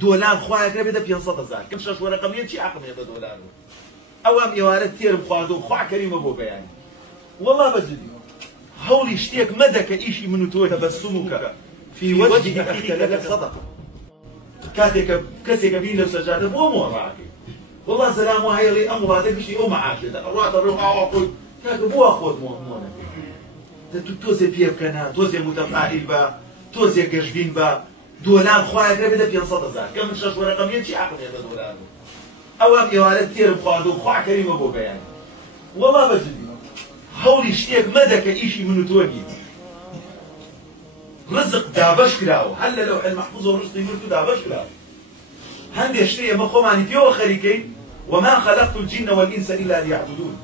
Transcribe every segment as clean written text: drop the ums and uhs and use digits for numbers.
دۆلار خوایە کرێ بێتە 500,000 کەم شەش وەرەقەمیە چی عەقمێ بە دۆلار ئەوام ئێوارە تێرم خواردو خوا کەریمە بۆ بەیانی وەڵا بەجددی هەوڵی شتێک مەدە کە ئیشی من و تۆی تەبەسسومکە فی وەجهی ئەخیکە لەکە سەدەقە کاتێکە کەسێکە بین لەو سەجادە بۆ مۆڕاکەی وەڵا زەلام وایڵێ ئەم وڵاتە گشتی ئەو مەعاشێتە ئەڕاتە ڕێو ئاوا خۆی کاکە بۆ خۆت مۆنەکەی تۆزێ پێ بکەنە تۆزێ متەفاعیل بە تۆزێ گەشتبین بە دۆلار خوایە کرێ بێتە 500,000 کە من شەش وەرەقەمیە چی عەقمێ بە دۆلار ئەوام ئێوارە تێرم خواردو خوا کەریمە بۆ بەیانی وەڵا بەجددی هەوڵی شتێک مەدە کە ئیشی من و تۆ بین ڕزق دابەش کراوە هەر لە لەوحە المەحفوظ و ڕزقی من و تۆ دابەش کراوە هەندێک شتێ ئێمە خۆمانی پێوە خەریکەین وما خلقت الجن والإنس إلا ليعبدون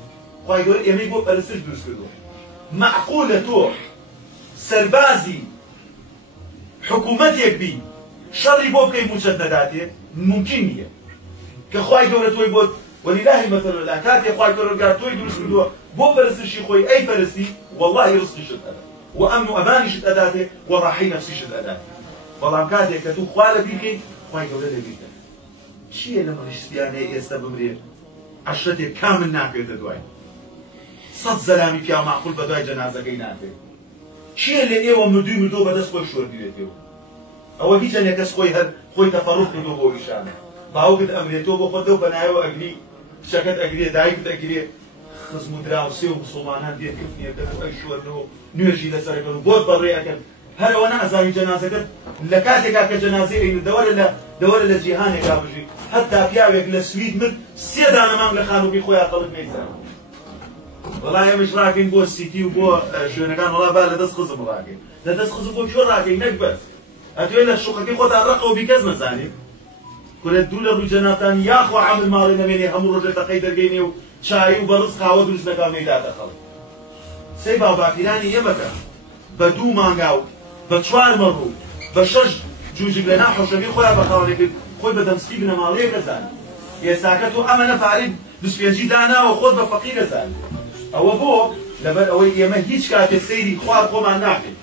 خوای گەورە ئێمەی بۆ پەرستش دروست کردووە معقولە تۆ سەربازی حکوومەتێک بی شەڕی بۆ بکەی موچەت نەداتێ ممکن نییە کە خوای گەورە تۆی بۆ ولله المثل الأعلى کاتێ خوای گەورە تۆی دروست کردووە بۆ پەرستشی خۆی ئەی پەرستی والله ڕزقیشت ئەدا وأمن و ئەمانیشت ئەداتێ وەڕاحەی نەفسیشت ئەداتێ بەڵام کاتێک کە توو خوا لە بیکەی خوای گەورە لە بیکە چییە لە مەڕیشتیانەیە ئێستا بمرێ عەشرەتێک کامل ناکرێتە دوای 100 زەلامی پیا معقول بە دوای جەنازەکەی ناکرێت چییە لە ئێوە مردووی مردۆ بەدەست خۆی شۆردیرێتەوە ئەوە هیچ هەنێ کەس خۆی هەر خۆی تەفەڕوق کردو بۆ ئیشانە باوکت ئەمرێتەوە بۆ خۆت دەو بەنایەوە ئەگری کچەکەت ئەگرێ دایکت ئەگرێ خزم و دراوسێ و مسڵمانان دێرکردنیەکەن و ئەی شوەردنەوە نوێژی لەسەرەکەن و بۆت بەڕێەکەن هەرەوە نەئەزانی جەنازەکەت لە کاتێکا کە جەنازەی ئەین دەوەرە لە جیهانێکا بژی حتا پیاوێک لە سوید مرد 3 دانە مانگ لە خانووکی خۆیان خەڵک نەیزان وەڵای ئەمەش ڕاکەین بۆ سیتی و بۆ شوێنەکان وەڵا با لە دەست خزم ڕاکەین لە دەست خزم بۆ کوێ ڕاکەین نەک بەس ئەتوێت لە شوقەکەی خۆتان ڕقەوە بی کەس نەزانێت کورە دوو لە ڕووی جەنابتان یاخوا عامل ماڵی نەمێنێ هەموو ڕۆژێ تەقەی دەرگەینێ و چای و بەڕز قاوە دروست نەکا مەیداتە خەڵک سەی باوباپیرانی ئێمەکە بە 2 مانگا و بە 4 مەڕوو بە 6 جوجک لە ناحەوشەبی خۆیان بەخاڵێ کرد خۆی بە دەمسکی بنە ماڵەیە دەزانێت ئێستاکە تۆ ئەمە نەپارەی 25 داناوە خۆت بە فەقیر دەزانێت ئەوە بۆ لەبەر ئەوەی ئێمە هیچ کاتێک سەیری خوار خۆمان ناکەین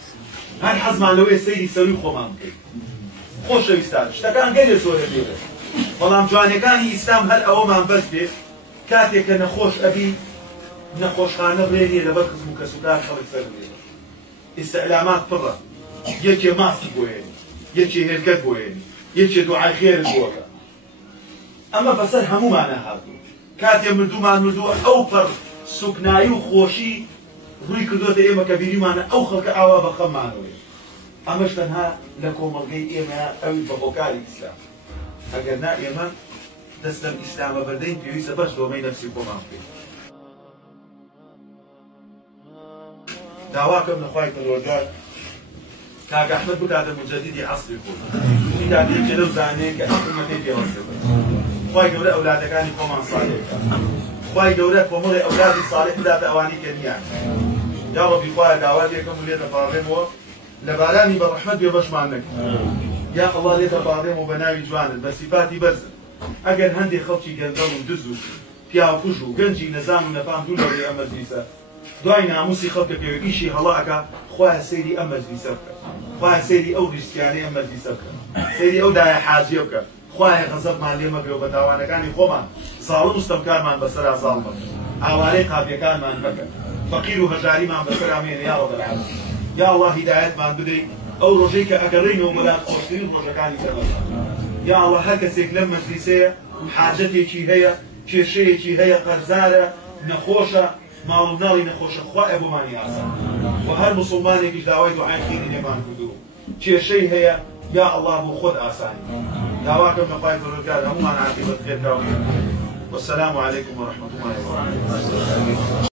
هەر حەزمان لەوەیە سەیری سەروی خۆمان بکەین خۆشەویستان شتەکان گەلێ زۆرە لێرە بەڵام جوانەکانی ئیسلام هەر ئەوەمان بەس بێت کاتێک کە نەخۆش ئەبی نەخۆشخانە بڕێنێ لەبەر خزم و کەسوکار خەڵک سەر بێنێ ئیستعلامات پڕە یەکێ ماسی بۆێنی یەکێ هێرکەت بۆێنی یەکێ دوعای خێرت بۆکە ئەمە بەسەر هەمومانە هاتووە کاتێ مردوومان مردووە ئەو پەڕ سوکنایی و خۆشی ڕووی کردوتە ئێمە کە بیریمانە ئەو خەڵکە ئاوا بە خەممانەوەی ئەمەش تەنها لە کۆمەڵگەی ئێمە ئەوی بە هۆکاری ئیسلام ئەگەر نا ئێمە دەست لەم ئیسلامە بەردەین پێویستە بەش دۆمەی نەفسی خۆمان بکەین داواکەم لە خوای پەروەردگار کاک ئەحمەد بکاتە مجەدیدی عەسری خۆی کاتێکی لەو زانەیە کە حکوومەتەی پێوەستە خوای گەورە ئەولادەکانی خۆمان ساڵح بکات خوای گەورە کۆمەڵی ئەولادی ساڵح بداتە ئەوانەی کە نیان یا ڕەبی خوایە داوات یەکەم و لێتە پاڕێمەوە لە بارانی بە ڕەحمەت بێ بەشمان نەکرد یا ئەڵڵا لێتە پاڕێمەوە بە ناوی جوانت بە سیفاتی بەرزن ئەگەر هەندێک خەڵکی گەندەڵ و دز و پیاوەکوژ و گەنجی نەزان و نەفام دوو لەوەی ئەم مەجلیسە دوای ناموسی خەڵکە پێوە ئیشی هەڵا ئەکا خوایە سەیری ئەم مەجلیسە بکە خوایە سەیری ئەو ریشتیانەی ئەم مەجلیسە بکە سەیری ئەو دایە حاجیە بکە خوایە غەزەبمان لێ مەگرێ و بە تاوانەکانی خۆمان ساڵم وستەمکارمان بەسەرا زاڵ مەکە ئاوارەی قاپیەکانمان مەکە فەقیر و هەژاریمان بەسەرا مێنە یا ڕەب العالەمین یا ئەڵڵا هیدایەتمان بدەی ئەو ڕۆژەی کە ئەگەڕێینەوە بەلام خۆشترین ڕۆژەکانی کەمەکە یا ئەڵڵا هەر کەسێک لەم مەجلیسەیە حاجەتێکی هەیە کێشەیەکی هەیە قەرزارە نەخۆشە ماڵ و ناڵی نەخۆشە خوایە بۆمانی ئاسان و هەر مسڵمانێکیش داوای دوعای خێری لێمان کردووە کێشەی هەیە یا ئەڵڵا بۆ خۆت ئاسانی داواکەم لە خوای پەروەردگار هەموومان عاقیبەت خێرکراوە والسلام عليكم ورحمة الله وبركاته.